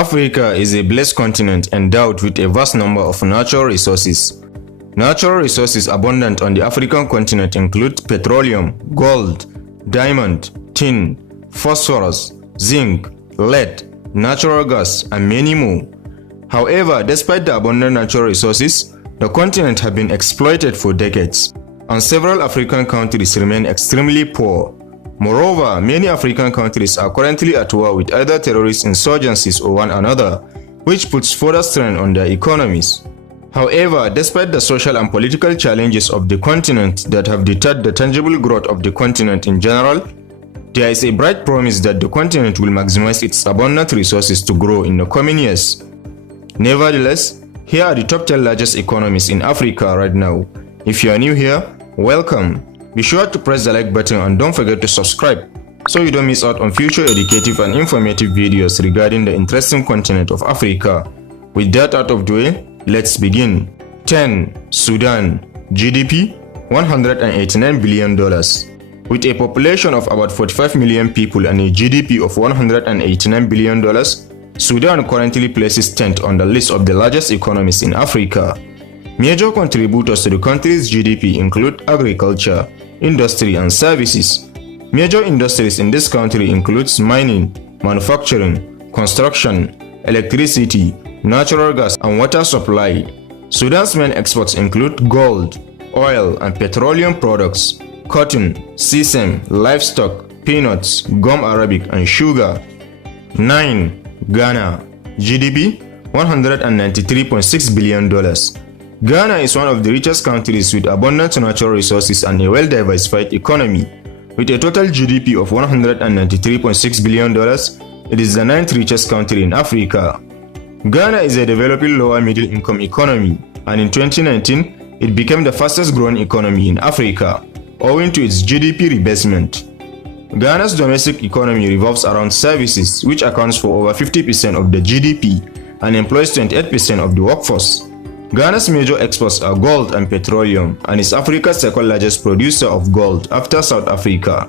Africa is a blessed continent endowed with a vast number of natural resources. Natural resources abundant on the African continent include petroleum, gold, diamond, tin, phosphorus, zinc, lead, natural gas, and many more. However, despite the abundant natural resources, the continent has been exploited for decades, and several African countries remain extremely poor. Moreover, many African countries are currently at war with either terrorist insurgencies or one another, which puts further strain on their economies. However, despite the social and political challenges of the continent that have deterred the tangible growth of the continent in general, there is a bright promise that the continent will maximize its abundant resources to grow in the coming years. Nevertheless, here are the top 10 largest economies in Africa right now. If you are new here, welcome. Be sure to press the like button and don't forget to subscribe so you don't miss out on future educative and informative videos regarding the interesting continent of Africa. With that out of the way, let's begin. 10. Sudan. GDP $189 billion. With a population of about 45 million people and a GDP of $189 billion, Sudan currently places 10th on the list of the largest economies in Africa. Major contributors to the country's GDP include agriculture, industry, and services. Major industries in this country include mining, manufacturing, construction, electricity, natural gas, and water supply. Sudan's main exports include gold, oil, and petroleum products, cotton, sesame, livestock, peanuts, gum arabic, and sugar. 9. Ghana. GDP $193.6 billion. Ghana is one of the richest countries with abundant natural resources and a well-diversified economy. With a total GDP of $193.6 billion, it is the 9th richest country in Africa. Ghana is a developing lower middle income economy, and in 2019, it became the fastest growing economy in Africa, owing to its GDP rebasement. Ghana's domestic economy revolves around services, which accounts for over 50% of the GDP and employs 28% of the workforce. Ghana's major exports are gold and petroleum, and is Africa's second largest producer of gold after South Africa.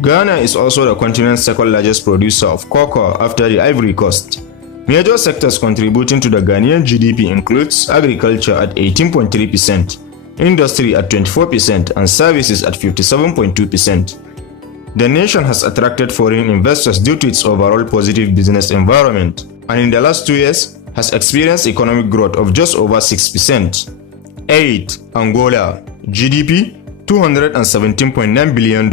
Ghana is also the continent's second largest producer of cocoa after the Ivory Coast. Major sectors contributing to the Ghanaian GDP includes agriculture at 18.3%, industry at 24%, and services at 57.2%. The nation has attracted foreign investors due to its overall positive business environment, and in the last 2 years, has experienced economic growth of just over 6%. 8. Angola. GDP $217.9 billion.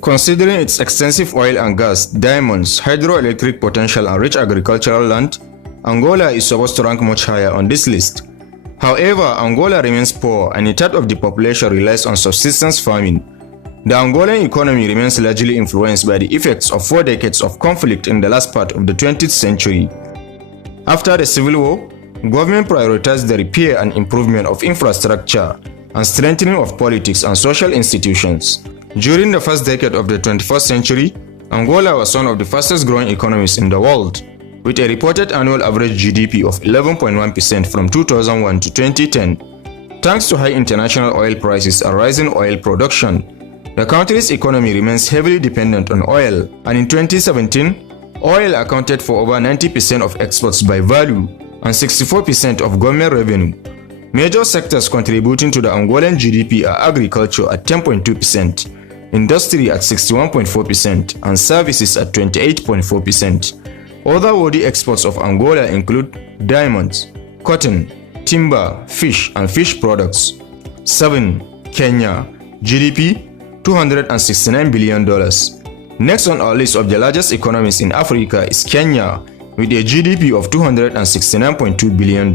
Considering its extensive oil and gas, diamonds, hydroelectric potential, and rich agricultural land, Angola is supposed to rank much higher on this list. However, Angola remains poor and a third of the population relies on subsistence farming. The Angolan economy remains largely influenced by the effects of 4 decades of conflict in the last part of the 20th century. After the Civil War, government prioritized the repair and improvement of infrastructure and strengthening of politics and social institutions. During the first decade of the 21st century, Angola was one of the fastest growing economies in the world, with a reported annual average GDP of 11.1% from 2001 to 2010. Thanks to high international oil prices and rising oil production, the country's economy remains heavily dependent on oil, and in 2017, oil accounted for over 90% of exports by value and 64% of government revenue. Major sectors contributing to the Angolan GDP are agriculture at 10.2%, industry at 61.4%, and services at 28.4%. Other worthy exports of Angola include diamonds, cotton, timber, fish, and fish products. 7. Kenya. GDP $269 billion. Next on our list of the largest economies in Africa is Kenya, with a GDP of $269.2 billion.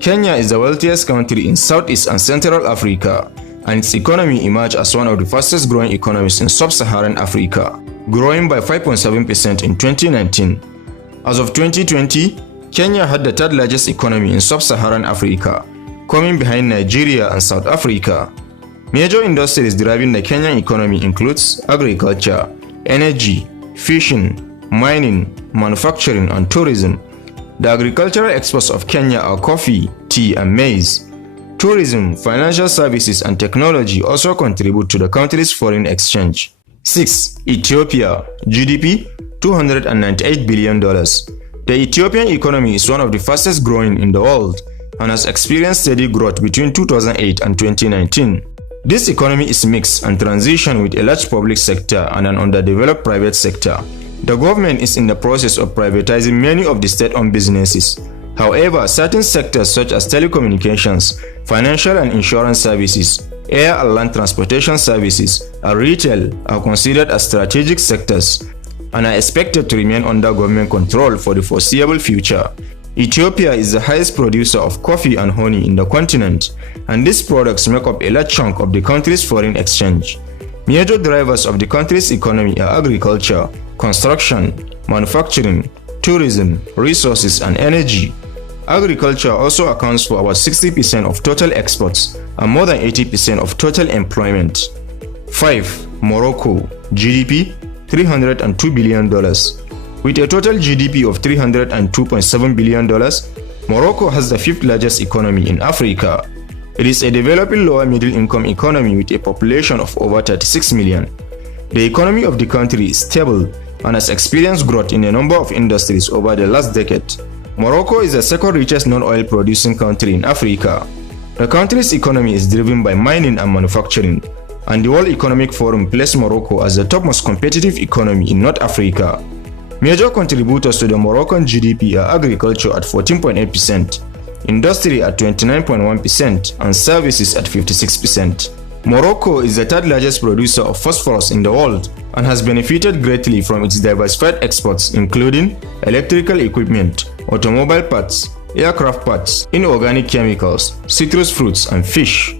Kenya is the wealthiest country in Southeast and Central Africa, and its economy emerged as one of the fastest growing economies in sub-Saharan Africa, growing by 5.7% in 2019. As of 2020, Kenya had the third largest economy in sub-Saharan Africa, coming behind Nigeria and South Africa. Major industries driving the Kenyan economy includes agriculture, energy, fishing, mining, manufacturing, and tourism. The agricultural exports of Kenya are coffee, tea, and maize. Tourism, financial services, and technology also contribute to the country's foreign exchange. 6. Ethiopia. GDP $298 billion. The Ethiopian economy is one of the fastest growing in the world and has experienced steady growth between 2008 and 2019. This economy is mixed and transition with a large public sector and an underdeveloped private sector. The government is in the process of privatizing many of the state-owned businesses. However, certain sectors such as telecommunications, financial and insurance services, air and land transportation services, and retail are considered as strategic sectors and are expected to remain under government control for the foreseeable future. Ethiopia is the highest producer of coffee and honey in the continent, and these products make up a large chunk of the country's foreign exchange. Major drivers of the country's economy are agriculture, construction, manufacturing, tourism, resources, and energy. Agriculture also accounts for about 60% of total exports and more than 80% of total employment. 5. Morocco, GDP $302 billion. With a total GDP of $302.7 billion, Morocco has the 5th largest economy in Africa. It is a developing lower middle income economy with a population of over 36 million. The economy of the country is stable and has experienced growth in a number of industries over the last decade. Morocco is the second richest non-oil producing country in Africa. The country's economy is driven by mining and manufacturing, and the World Economic Forum placed Morocco as the top most competitive economy in North Africa. Major contributors to the Moroccan GDP are agriculture at 14.8%, industry at 29.1%, and services at 56%. Morocco is the third largest producer of phosphorus in the world and has benefited greatly from its diversified exports including electrical equipment, automobile parts, aircraft parts, inorganic chemicals, citrus fruits, and fish.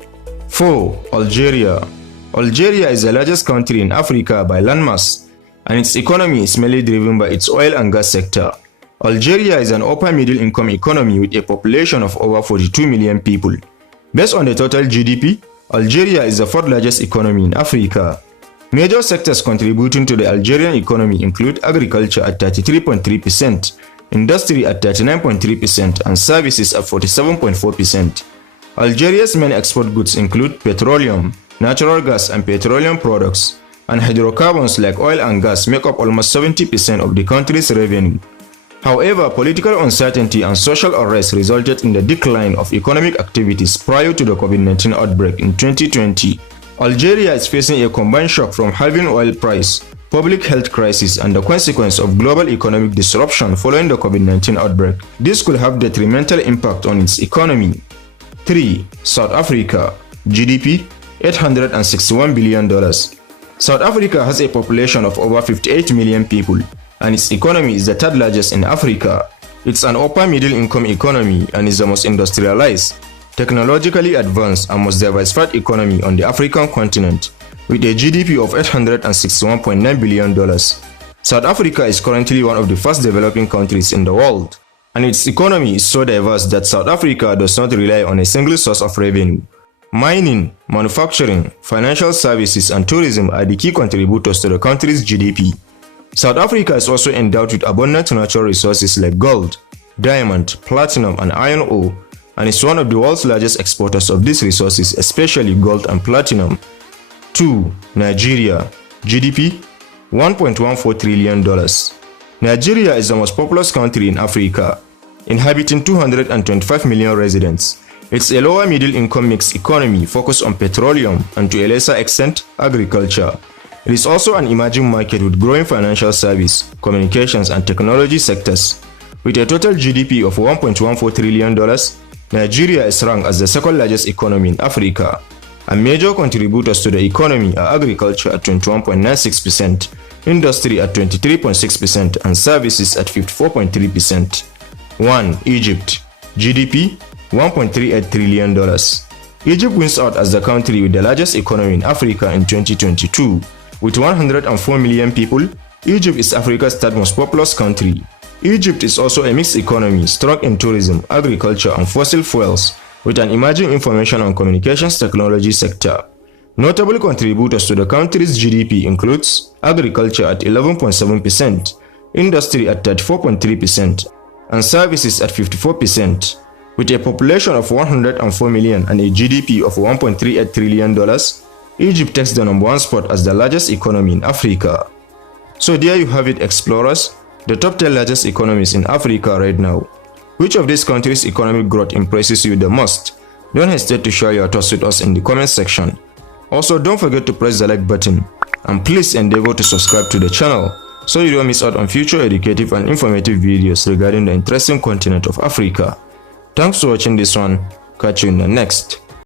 4. Algeria. Algeria is the largest country in Africa by landmass, and its economy is mainly driven by its oil and gas sector. Algeria is an upper middle income economy with a population of over 42 million people. Based on the total GDP, Algeria is the 4th largest economy in Africa. Major sectors contributing to the Algerian economy include agriculture at 33.3%, industry at 39.3%, and services at 47.4%. Algeria's main export goods include petroleum, natural gas and petroleum products, and hydrocarbons like oil and gas make up almost 70% of the country's revenue. However, political uncertainty and social unrest resulted in the decline of economic activities prior to the COVID-19 outbreak in 2020. Algeria is facing a combined shock from halving oil price, public health crisis, and the consequence of global economic disruption following the COVID-19 outbreak. This could have detrimental impact on its economy. 3. South Africa, GDP $861 billion. South Africa has a population of over 58 million people, and its economy is the 3rd largest in Africa. It's an upper middle income economy and is the most industrialized, technologically advanced, and most diversified economy on the African continent, with a GDP of $861.9 billion. South Africa is currently one of the fast developing countries in the world, and its economy is so diverse that South Africa does not rely on a single source of revenue. Mining, manufacturing, financial services, and tourism are the key contributors to the country's GDP. South Africa is also endowed with abundant natural resources like gold, diamond, platinum, and iron ore, and is one of the world's largest exporters of these resources, especially gold and platinum. 2. Nigeria, GDP $1.14 trillion. Nigeria is the most populous country in Africa, inhabiting 225 million residents. It's a lower middle income mixed economy focused on petroleum and to a lesser extent, agriculture. It is also an emerging market with growing financial service, communications, and technology sectors. With a total GDP of $1.14 trillion, Nigeria is ranked as the 2nd largest economy in Africa, and major contributors to the economy are agriculture at 21.96%, industry at 23.6%, and services at 54.3%. 1. Egypt, GDP $1.38 trillion. Egypt wins out as the country with the largest economy in Africa in 2022. With 104 million people, Egypt is Africa's 3rd most populous country. Egypt is also a mixed economy, strong in tourism, agriculture, and fossil fuels, with an emerging information and communications technology sector. Notable contributors to the country's GDP includes agriculture at 11.7%, industry at 34.3%, and services at 54%. With a population of 104 million and a GDP of $1.38 trillion, Egypt takes the #1 spot as the largest economy in Africa. So there you have it, explorers. the top 10 largest economies in Africa right now. Which of these countries' economic growth impresses you the most? Don't hesitate to share your thoughts with us in the comment section. Also, don't forget to press the like button, and please endeavor to subscribe to the channel so you don't miss out on future educative and informative videos regarding the interesting continent of Africa. Thanks for watching this one. Catch you in the next.